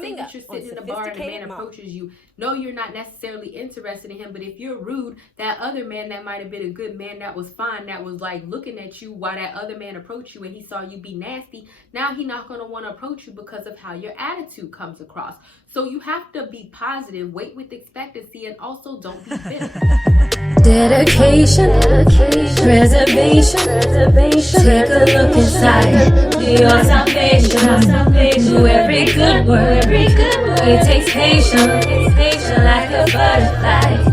saying that you're sitting in the bar and a man approaches you. No, you're not necessarily interested in him, but if you're rude, that other man that might have been a good man, that was fine, that was like looking at you while that other man approached you and he saw you be nasty, now he's not going to want to approach you because of how your attitude comes across. So you have to be positive, wait with expectancy, and also don't be bitter. Dedication, preservation, take a look inside, do your salvation, do every good work, it takes patience, like a butterfly,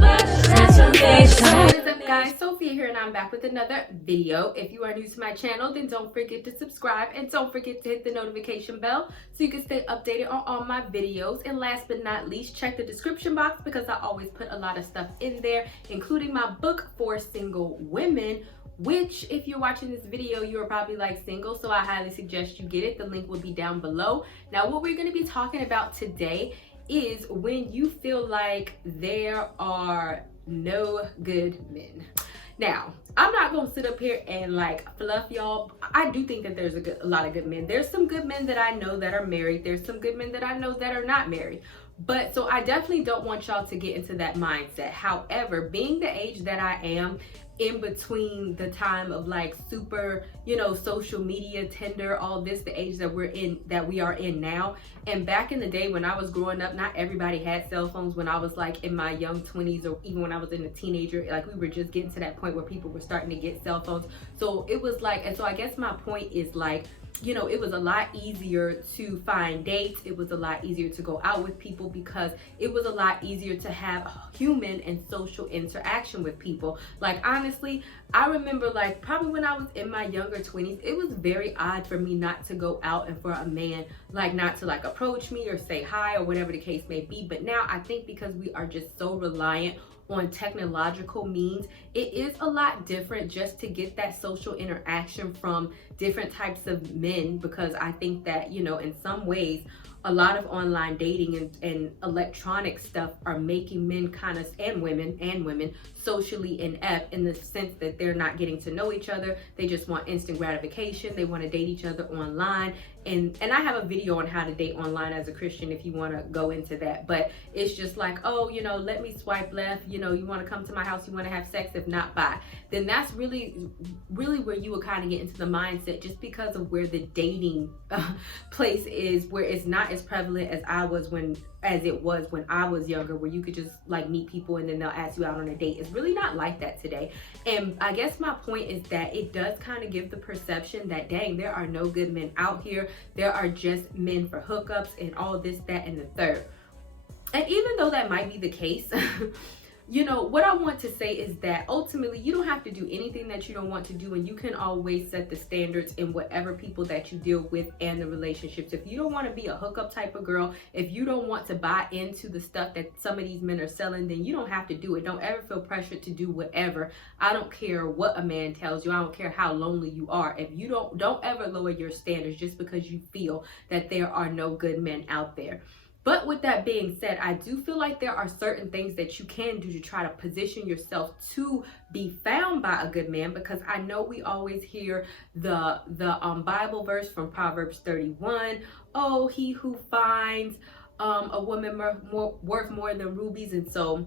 transformation. What's up guys, Sophie here and I'm back with another video. If you are new to my channel, then don't forget to subscribe and don't forget to hit the notification bell so you can stay updated on all my videos. And last but not least, check the description box because I always put a lot of stuff in there, including my book for single women, which if you're watching this video, you are probably like single, so I highly suggest you get it. The link will be down below. Now what we're going to be talking about today is when you feel like there are no good men. Now, I'm not gonna sit up here and like fluff y'all. I do think that there's a lot of good men. There's some good men that I know that are married. There's some good men that I know that are not married. But so I definitely don't want y'all to get into that mindset. However, being the age that I am, in between the time of like super, you know, social media, Tinder, all this, the age that we are in now, and back in the day when I was growing up, not everybody had cell phones. When I was like in my young 20s, or even when I was in a teenager, like we were just getting to that point where people were starting to get cell phones. So it was like, and so I guess my point is like, you know, it was a lot easier to find dates. It was a lot easier to go out with people because it was a lot easier to have human and social interaction with people. Like honestly, I remember like probably when I was in my younger 20s, it was very odd for me not to go out and for a man like not to like approach me or say hi or whatever the case may be. But now I think because we are just so reliant on technological means, it is a lot different just to get that social interaction from different types of men, because I think that, you know, in some ways a lot of online dating and electronic stuff are making men kind of, and women socially inept, in the sense that they're not getting to know each other. They just want instant gratification. They want to date each other online. And I have a video on how to date online as a Christian if you want to go into that. But it's just like, oh, you know, let me swipe left. You know, you want to come to my house, you want to have sex, if not, bye. Then that's really where you would kind of get into the mindset, just because of where the dating place is, where it's not as prevalent as it was when I was younger, where you could just like meet people and then they'll ask you out on a date. It's really not like that today. And I guess my point is that it does kind of give the perception that, dang, there are no good men out here. There are just men for hookups and all this, that, and the third. And even though that might be the case, you know, what I want to say is that ultimately you don't have to do anything that you don't want to do, and you can always set the standards in whatever people that you deal with and the relationships. If you don't want to be a hookup type of girl, if you don't want to buy into the stuff that some of these men are selling, then you don't have to do it. Don't ever feel pressured to do whatever. I don't care what a man tells you. I don't care how lonely you are. If you don't ever lower your standards just because you feel that there are no good men out there. But with that being said, I do feel like there are certain things that you can do to try to position yourself to be found by a good man, because I know we always hear the Bible verse from Proverbs 31. Oh, he who finds a woman worth more than rubies. And so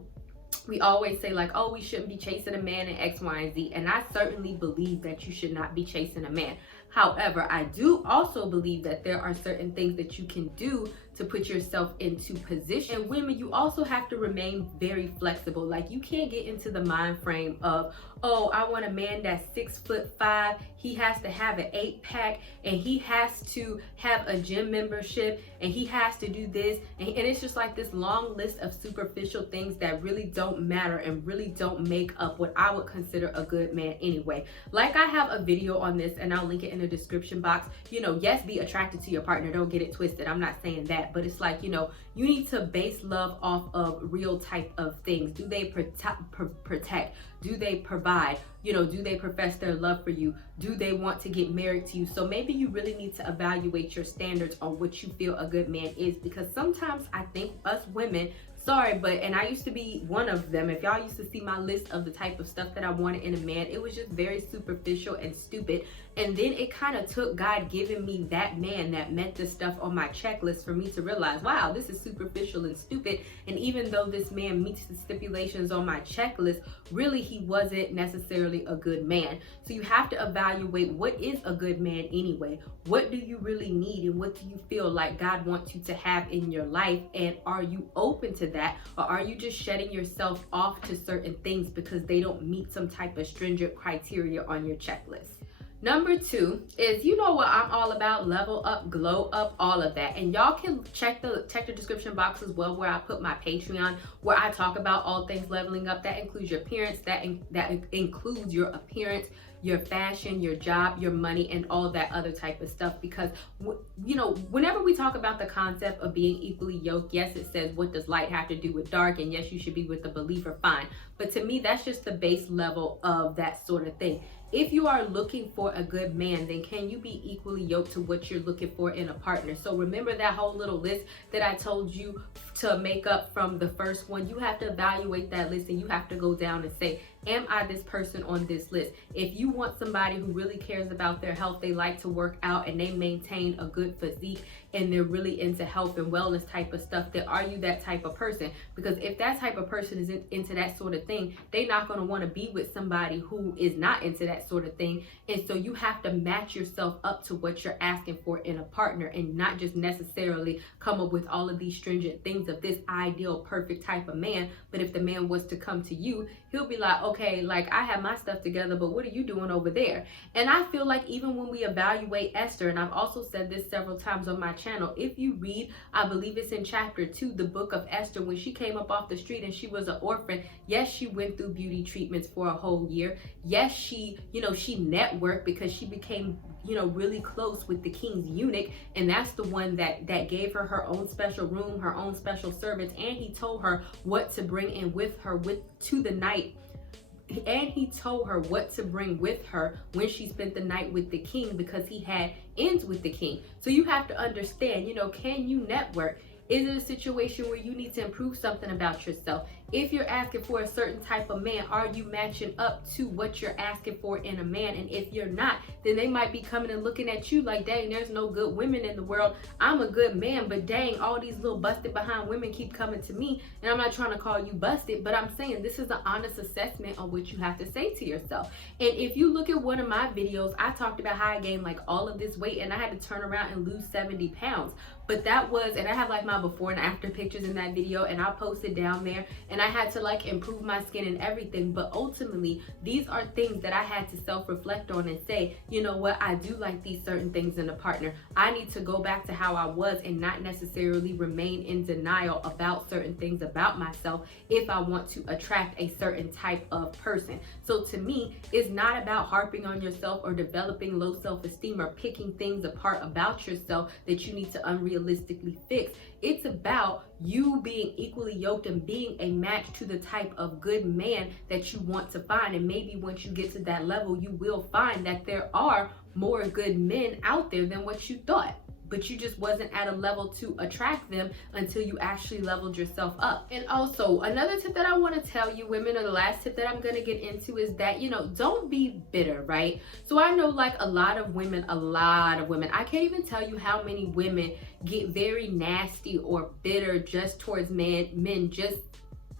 we always say like, oh, we shouldn't be chasing a man in X, Y, and Z. And I certainly believe that you should not be chasing a man. However, I do also believe that there are certain things that you can do to put yourself into position. And women, you also have to remain very flexible. Like, you can't get into the mind frame of, oh, I want a man that's 6'5", he has to have an 8-pack, and he has to have a gym membership, and he has to do this, and it's just like this long list of superficial things that really don't matter and really don't make up what I would consider a good man anyway. Like, I have a video on this and I'll link it in the description box. You know, yes, be attracted to your partner, don't get it twisted, I'm not saying that, but it's like, you know, you need to base love off of real type of things. Do they protect? Do they provide? You know, do they profess their love for you? Do they want to get married to you? So maybe you really need to evaluate your standards on what you feel a good man is, because sometimes I think us women sorry, but, and I used to be one of them. If y'all used to see my list of the type of stuff that I wanted in a man, it was just very superficial and stupid. And then it kind of took God giving me that man that met the stuff on my checklist for me to realize, wow, this is superficial and stupid. And even though this man meets the stipulations on my checklist, really he wasn't necessarily a good man. So you have to evaluate, what is a good man anyway? What do you really need, and what do you feel like God wants you to have in your life? And are you open to that, or are you just shutting yourself off to certain things because they don't meet some type of stringent criteria on your checklist? Number 2 is, you know what I'm all about, level up, glow up, all of that. And y'all can check the description box as well, where I put my Patreon, where I talk about all things leveling up. That includes your appearance, that includes your appearance, your fashion, your job, your money, and all that other type of stuff. Because you know, whenever we talk about the concept of being equally yoked, yes, it says, what does light have to do with dark? And yes, you should be with the believer, fine. But to me, that's just the base level of that sort of thing. If you are looking for a good man, then can you be equally yoked to what you're looking for in a partner? So remember that whole little list that I told you to make up from the first one? You have to evaluate that list, and you have to go down and say, am I this person on this list? If you want somebody who really cares about their health, they like to work out, and they maintain a good physique, and they're really into health and wellness type of stuff, then are you that type of person? Because if that type of person is into that sort of thing, they're not going to want to be with somebody who is not into that sort of thing. And so you have to match yourself up to what you're asking for in a partner, and not just necessarily come up with all of these stringent things of this ideal perfect type of man. But if the man was to come to you, he'll be like, okay, like, I have my stuff together, but what are you doing over there? And I feel like even when we evaluate Esther, and I've also said this several times on my channel, if you read, I believe it's in chapter 2, the book of Esther, when she came up off the street and she was an orphan, yes, she went through beauty treatments for a whole year. Yes, she, you know, she networked because she became, you know, really close with the king's eunuch, and that's the one that gave her her own special room, her own special servants, and he told her what to bring in with her to the night. And he told her what to bring with her when she spent the night with the king, because he had ends with the king. So you have to understand, you know, can you network? Is it a situation where you need to improve something about yourself? If you're asking for a certain type of man, are you matching up to what you're asking for in a man? And if you're not, then they might be coming and looking at you like, dang, there's no good women in the world. I'm a good man, but dang, all these little busted behind women keep coming to me. And I'm not trying to call you busted, but I'm saying this is an honest assessment on what you have to say to yourself. And if you look at one of my videos, I talked about how I gained like all of this weight, and I had to turn around and lose 70 pounds. But that was, and I have like my before and after pictures in that video, and I'll post it down there. And I had to like improve my skin and everything. But ultimately, these are things that I had to self-reflect on and say, you know what, I do like these certain things in a partner. I need to go back to how I was and not necessarily remain in denial about certain things about myself if I want to attract a certain type of person. So to me, it's not about harping on yourself or developing low self-esteem or picking things apart about yourself that you need to unrealistically fix. It's about you being equally yoked and being a match to the type of good man that you want to find. And maybe once you get to that level, you will find that there are more good men out there than what you thought, but you just wasn't at a level to attract them until you actually leveled yourself up. And also, another tip that I want to tell you women, or the last tip that I'm going to get into, is that, you know, don't be bitter, right? So I know like a lot of women, I can't even tell you how many women get very nasty or bitter just towards men just,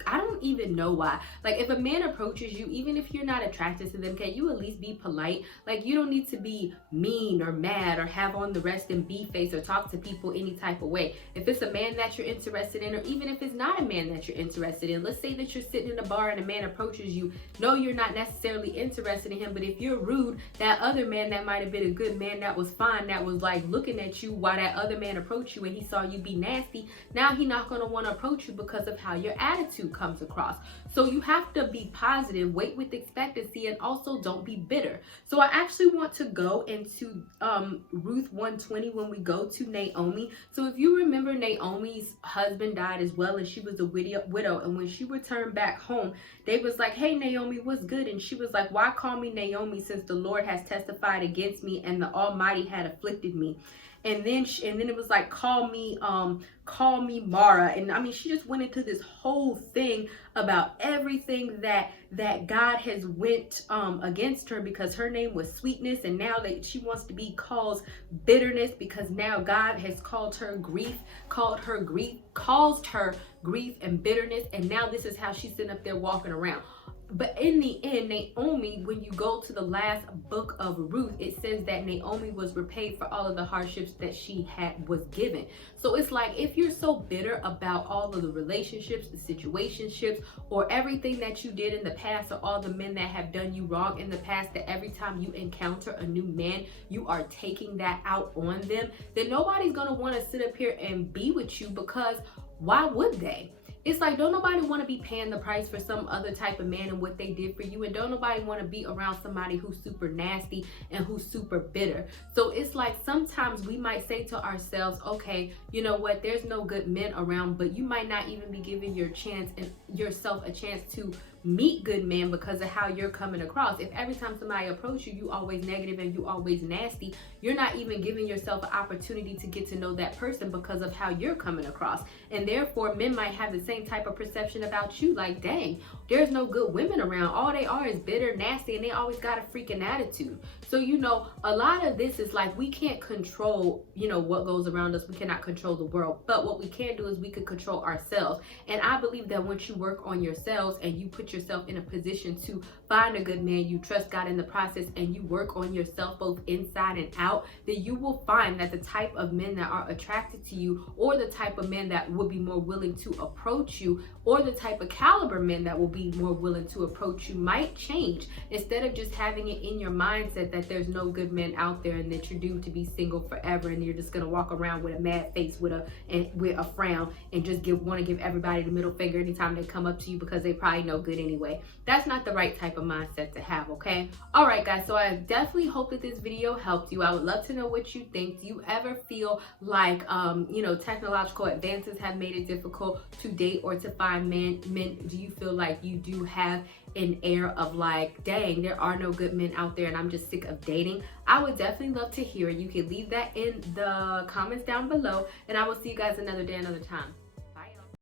I don't even know why. Like, if a man approaches you, even if you're not attracted to them, can you at least be polite? Like, you don't need to be mean or mad or have on the rest and be face or talk to people any type of way. If it's a man that you're interested in, or even if it's not a man that you're interested in, let's say that you're sitting in a bar and a man approaches you. No, you're not necessarily interested in him, but if you're rude, that other man that might have been a good man, that was fine, that was like looking at you while that other man approached you and he saw you be nasty, now he's not going to want to approach you because of how your attitude comes across. So you have to be positive, wait with expectancy, and also don't be bitter. So I actually want to go into Ruth 120 when we go to Naomi. So if you remember, Naomi's husband died as well, and she was a widow, and when she returned back home, they was like, hey Naomi, what's good? And she was like, why call me Naomi, since the Lord has testified against me and the Almighty had afflicted me? and then it was like, call me Mara. And I mean, she just went into this whole thing about everything that God has went against her, because her name was Sweetness, and now that she wants to be called Bitterness, because now God has called her grief, caused her grief and bitterness, and now this is how she's sitting up there walking around. But in the end, Naomi, when you go to the last book of Ruth, it says that Naomi was repaid for all of the hardships that she was given. So it's like, if you're so bitter about all of the relationships, the situationships, or everything that you did in the past, or all the men that have done you wrong in the past, that every time you encounter a new man, you are taking that out on them, then nobody's gonna want to sit up here and be with you, because why would they? It's like, don't nobody want to be paying the price for some other type of man and what they did for you, and don't nobody want to be around somebody who's super nasty and who's super bitter. So it's like, sometimes we might say to ourselves, okay, you know what, there's no good men around, but you might not even be giving yourself a chance to meet good men because of how you're coming across. If every time somebody approaches you, you always negative and you always nasty, you're not even giving yourself an opportunity to get to know that person because of how you're coming across. And therefore, men might have the same type of perception about you, like, dang, there's no good women around. All they are is bitter, nasty, and they always got a freaking attitude. So, you know, a lot of this is like, we can't control, you know, what goes around us. We cannot control the world. But what we can do is we can control ourselves. And I believe that once you work on yourselves and you put yourself in a position to find a good man, you trust God in the process, and you work on yourself both inside and out, then you will find that the type of men that are attracted to you, or the type of men that would be more willing to approach you, or the type of caliber men that will be more willing to approach you, might change. Instead of just having it in your mindset that there's no good men out there and that you're doomed to be single forever, and you're just gonna walk around with a mad face with a frown, and just want to give everybody the middle finger anytime they come up to you, because they probably no good anyway. That's not the right type of mindset to have, okay? All right, guys, so I definitely hope that this video helped you. I would love to know what you think. Do you ever feel like you know, technological advances have made it difficult to date or to find men? Do you feel like you do have an air of like, dang, there are no good men out there and I'm just sick of dating? I would definitely love to hear it. You can leave that in the comments down below, and I will see you guys another day, another time.